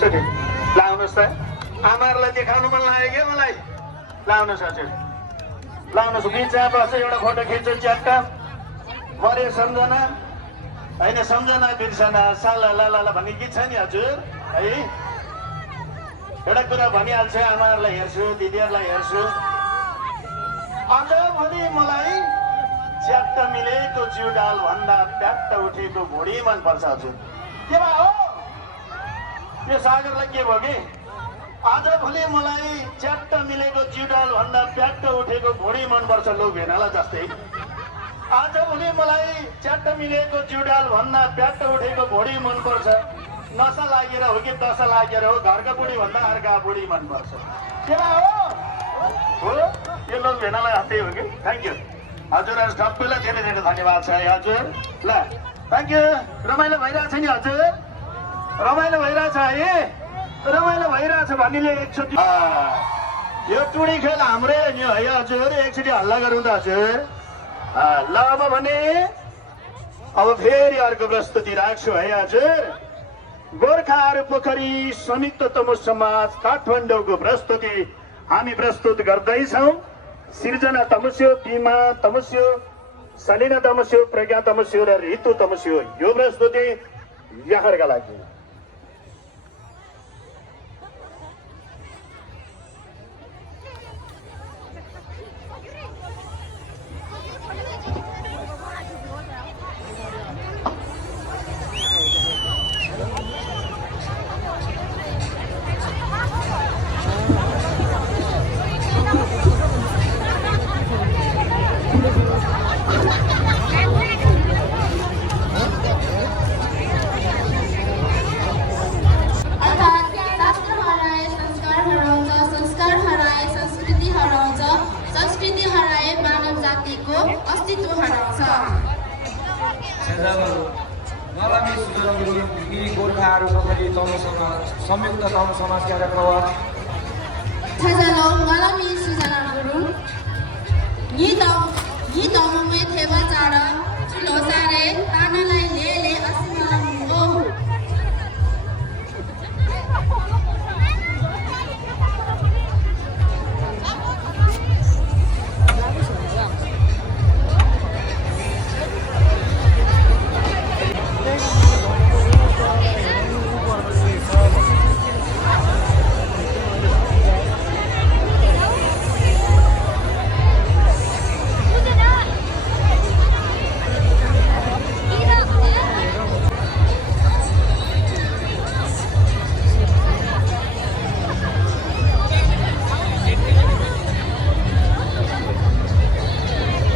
एकचोटि लाउनुहोस् त आमाहरूलाई देखाउनु मन लाग्यो क्या मलाई लाउनुहोस् हजुर लाउनुहोस् बिचमा बस्छ एउटा फोटो खिच्छु च्याट्टा मरे सम्झना होइन सम्झना बिर्सना साला लाला भन्ने गीत छ नि हजुर है एउटा कुरा भनिहाल्छु आमाहरूलाई हेर्छु दिदीहरूलाई हेर्छु अझ भने मलाई च्याट्ट मिलेको जिउडाल भन्दा प्याट्ट उठेको भुँडी मनपर्छ हजुर के भयो हो यो सागरलाई के भयो कि आज भोलि मलाई च्याट्ट मिलेको जिउडाल भन्दा प्याट्ट उठेको भुँडी मनपर्छ लौ भेनाला जस्तै आज भोलि मलाई च्याट्ट मिलेको जिउडाल भन्दा प्याट्ट उठेको भुँडी मनपर्छ नसा लागेर हो कि दशा लागेर हो घरका बुढी भन्दा अर्का बुढी मनपर्छ के हो यो लोक भेनालाई हातै हो कि थ्याङ्क यू हजुरहरू सबैलाई धेरै धेरै धन्यवाद छ है हजुर ल थ्याङ्क यू रमाइलो भइरहेछ नि हजुर रमाइलो भइरहेछ है रमाइलो भइरहेछ भन्नेले एकचोटि यो टुडी खेल हाम्रै नि है हजुर एकचोटि हल्ला गरौँ त हजुर ल अब भने अब फेरि अर्को प्रस्तुति राख्छु है हजुर गोर्खाहरू पोखरी संयुक्त तमु समाज काठमाडौँको प्रस्तुति हामी प्रस्तुत गर्दैछौँ सिर्जना तमस्यो बिमा तमस्यो सलिना तमस्यो प्रज्ञा तमस्यो र ऋतु तमस्यो यो प्रस्तुति यहाँहरूका लागि अस्तित्व हराउँछ गोर्खाहरू पोखरी तमु समाज संयुक्त तमु समाजका प्रवक्ता 찾아러 말함이 수잔하고로 이 너무의 대화자랑 줄로사래 따나라